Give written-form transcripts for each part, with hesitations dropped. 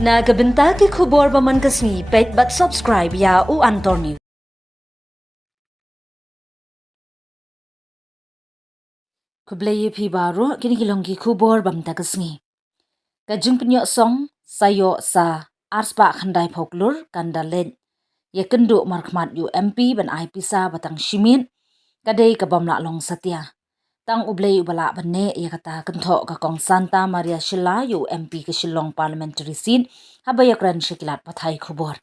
Nagabenta ki khubor baman kasni pet but subscribe ya u Antonio. Kublai phi baro kini kilong ki khubor bam ta kasni. Kajung penyo song sayo sa arspa khandai folklor kandalet. Ya kendo markmat UMP ban IPisa batang shimin kadai kabam la long satya. Tang ublay ubala bane ya kata kentho ka kong Santa Maria Shila UMP ke Shillong Parliamentary Seat habayakran shikilat pathai khubor.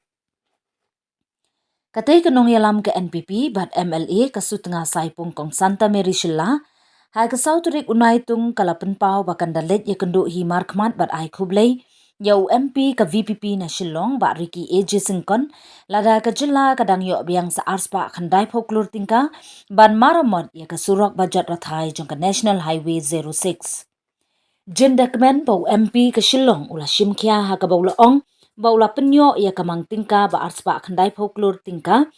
Katay kanong yalam ke NPP bat MLA kasutnga saipung kong Santa Mary Shila hai kasaw turik unay tung kalapan pao bakandalit ya kendo hi markmat bat ay kublay ya UMP ka VPP na Shillong bat Ricky AJ Singkon lada ka jila kadang yo biang sa arspa khanday folklor tingka ban maramot ya kasurok budget rathay jong ka National Highway 06. Jin dokumen pa UMP ka Shillong ula shimkya ha ka baulaong baula penyo ya kamang tingka ba arspa khandai folklor tingka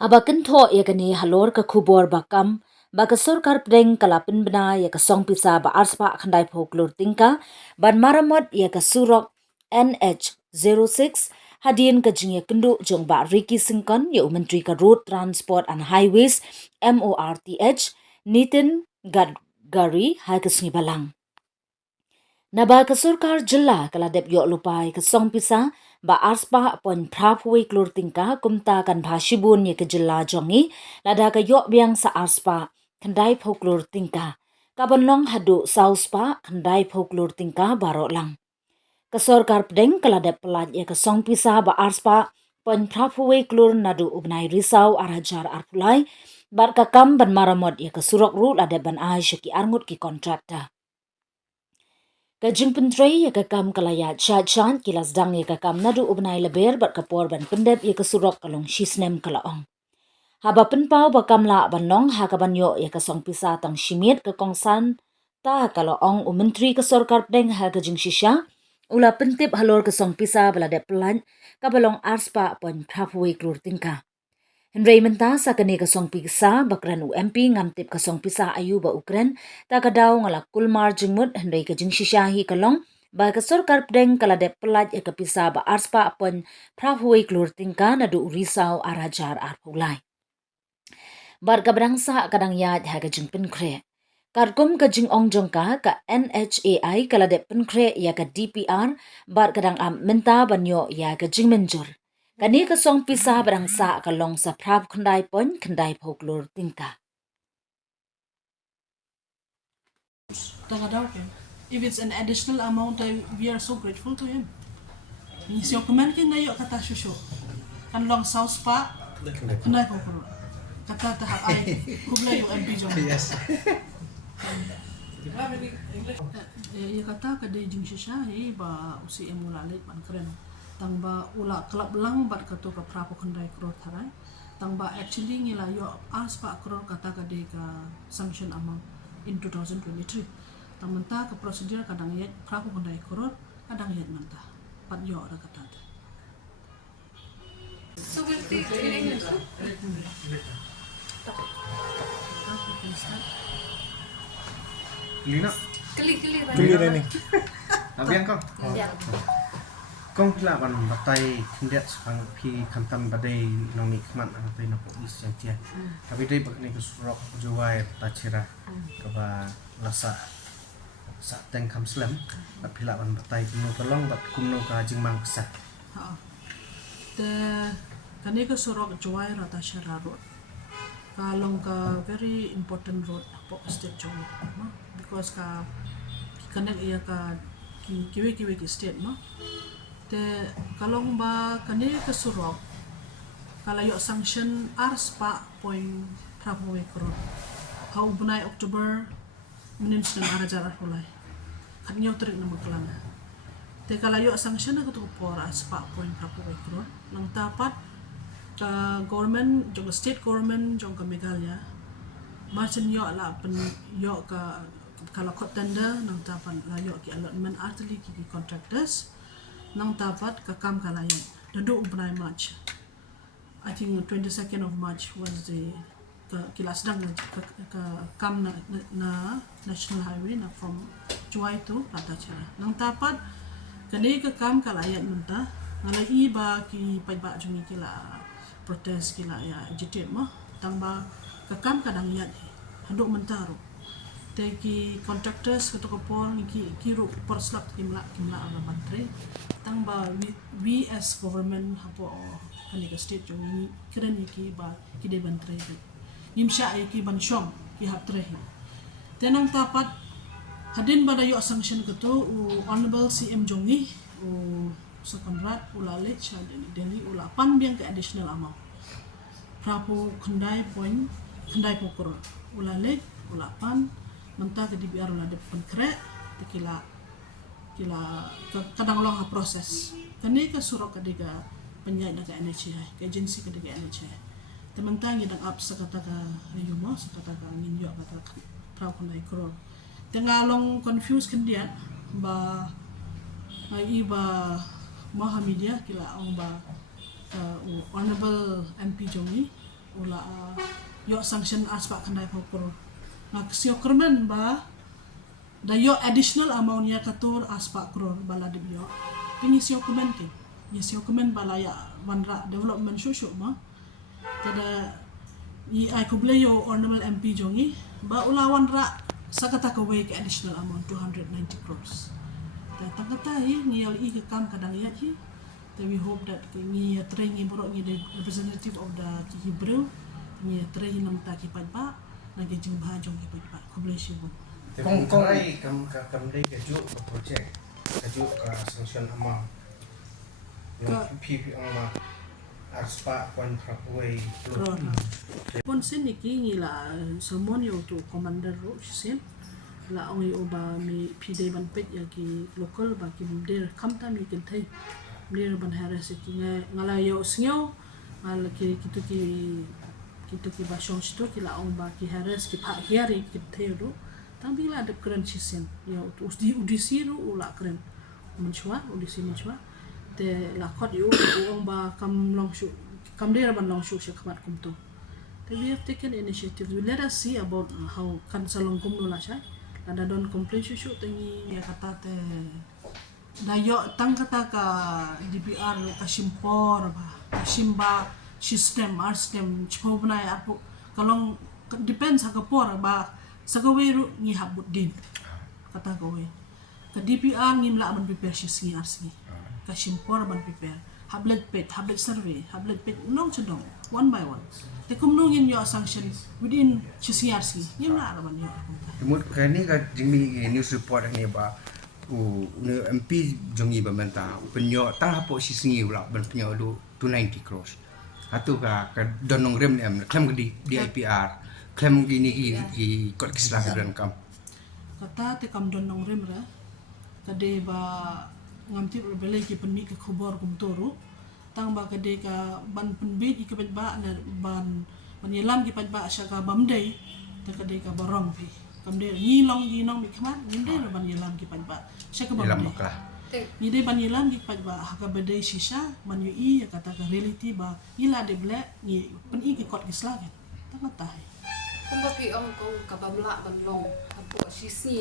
aba kentho ya kani halor ka khubor bakam ba ka sarkar pdeng kalapin bna ya ka song pisa ba arspa khandai folklor tingka ban maramot ya ka surok NH06 hadin ka jing ya kendo jong ba Ricky Singkon ya Menteri ka Road Transport and Highways MORTH Nitin Gadkari hai ka sngi balang. Naba ka surkar jilla kaladep yo lupai ka song pisa ba arspa pon prapwe klur tingka kumta kan bhashibun ye ka jilla jongi lada ka yo biang sa arspa khandai folklor tingka kabanlong hadu sauspa khandai folklor tingka baro lang ka surkar pdeng kaladep pelat ye ka song pisa ba arspa pon prapwe klur nadu ubnai risau arhajar arpulai bar ka kam ban maramot ye ka surok ru lada ban ai shaki arngut ki kontrakta. Kajing pentray ya kakam kalaya chan kilas dang ya kakam nadu ubnai leber bat kapor ban pendep ya kasurok kalong shisnem kalaong. Haba penpau bakam la banong ha kabanyo ya kasong pisa tang shimit ka kongsan ta kalaong Menteri ka sarkar pdeng ha kajing shisha ula pentip halor kasong pisa balade pelan kabalong arspa pon prapwe klur tingka. Henry menta sa kani kasong pisa bakran UMP ngamtip kasong pisa ayu ba Ukren ta kadaw ngala kulmar jingmut Henry kajing shishahi kalong ba ka sarkar pdeng kaladep pelat ya kapisa ba arspa pon prapwe klur tingka nadu risau arhajar arpulai. Bar kabrangsa kadang yad ha kajing penkre. Karkum kajing ongjongka ka NHAI kaladep penkre ya ka DPR bar kadang menta banyo ya kajing menjur. Kani kasong pisa berangsa kalong sa prab khandai pon khandai folklor tingka. If it's an additional amount, we are so grateful to him. Siyo kuman kin nayo kata shusho. Kan long sauce pa, khandai folklor. Kata tahap ay kubla yung MP jong. Yes. Ya kata kada jing shisha he ba usi emulalit man keren. Tang ba ula kelab lang bat kato ka prapo khandai kror tharai. Tang ba actually ngila yo aspa kror kata kade ka sanction amount in 2023. Tang menta ka procedure kadang yet prapo khandai kror kadang yet menta. Pat yo ra kata. So we'll take it in English. Lina, Kali Rani. Abiang kau. Kong kelaban batai kindet sepang pi kantam badai nongi keman batai napo is yang tia. Tapi dai bakni kesurok juwai tacira kaba lasa sa teng kam slam bat pilaban batai kuno tolong bat kumno ka jingmang sa. Ha. Te kani ka surok juwai rata syara road. Kalong ka very important road po state jong because ka connect iya ka kiwi ki state mo te kalong ba kani ka surok kalayo sanction arspa point prapwe road how bunai October menin sedang arajar arpulai kanyo terik na magkalana te kalayo sanction na kutu por arspa point prapwe road nang tapat ka government jong state government jong ka Meghalaya macam yo la pen yo ka kalau kot tender nang tapan la yo ki allotment artily ki contractors nang tapat ka kam kalayan dadu ubnai March I think 22nd of March was the kilas dang ka kam na National Highway na from Juwai to Ratachira nang tapat Kani ke kam kala ayat mentah ngala iba ki paiba jungi kila protes kila ya agitate mah tangba ke kam kadang ayat handuk mentah ro te ki contractors ketu kopol ki ru perslap kimla ala bantre tangba we as government hapo kani ke state jungi keren ki ba ki de bantre nimsha ki ban shom ki hatre tenang tapat hadin pada yo sanction ketu honorable CM Jongi sekonrat ulale chadeni Delhi ula pan biang ke additional amount prapu kendai point kendai pokor ulale ula pan mentah ke DBR ula depan krek tekila kadang long proses kani ke surok kadiga penyai ke NHI ke agensi kadiga NHI tementang ngidang up sekata ka yumo sekata ka nginyo kata prapu kendai kror tengah long confuse kendia ba iba Mahamedia kila ang ba honorable MP Jongi ula yo sanction aspak kandai popor na ksio kermen ba da yo additional amount ya katur aspak kror bala dibyo pingi sio kemen ke ya sio kemen bala ya wanra development shushu ma tada I kuble yo honorable MP Jongi ba ula wanra sakata ka way ke additional amount 290 crores. Datang kata ngiyal ke kam kadang ya hi. We hope that ngi train ngi borok ngi the representative of the Hebrew ngi train nam ta ki pa na ge jing ba jong ki pa ko bless you. Kong ai kam dei keju project keju sanction amount. PP ang aspa kwan prapway pon sin iki ngila sermon yo tu commander ro sin la ongi oba mi pide ban pet ya ki local ba ki der kamta mi ken thai der ban haras ki ngala yo snyo ngal ki ki ba shong sto ki la ong ba ki haras ki pha hiari ki thai ro tambi la de kren sin yo udisi ro ula kren menchua udisi menchua te la khot yu ong ba kam long shu kam der ban long shu khamat kum to we have taken initiative we let us see about how kan salong kum no la sha ada don complain shu tengi ya kata te dayo tang kata ka DPR ka simpor ba simba system our system chobna ya apu kalong depends ha ka por ba sagawe ru ni habut din kata gawe ka DPR ngim la ban prepare shi arsi ka simpor ban prepare hablet survey hablet pet nong chedong one by one te kumno yin yo sanction within CRC ngim la ban yo Mut kani ka jimi news report ni ba MP Jongi ba menta penyo tang hapo si singi ula ban penyo do 290 crores atu ka donong rem em klem di IPR klem gini ki kot kislah dan kam kata te kam don nong rem ra kade ba ngamti bele ki penmi ke khobor kum toru tang ba kade ka ban penbit ki ba na ban yelam ki ba sya ka bamdei te kade ka barong pi kamde ni long mi khamat ni de ban yelam ki ba sya ka bamdei ni de ban yelam ki ba ha ka bedei shisha man yu I kata ka reality ba ila de black ni pen I ki kot ki slagen tang ta Kumbapi ang kong kabamla banlong apo sisi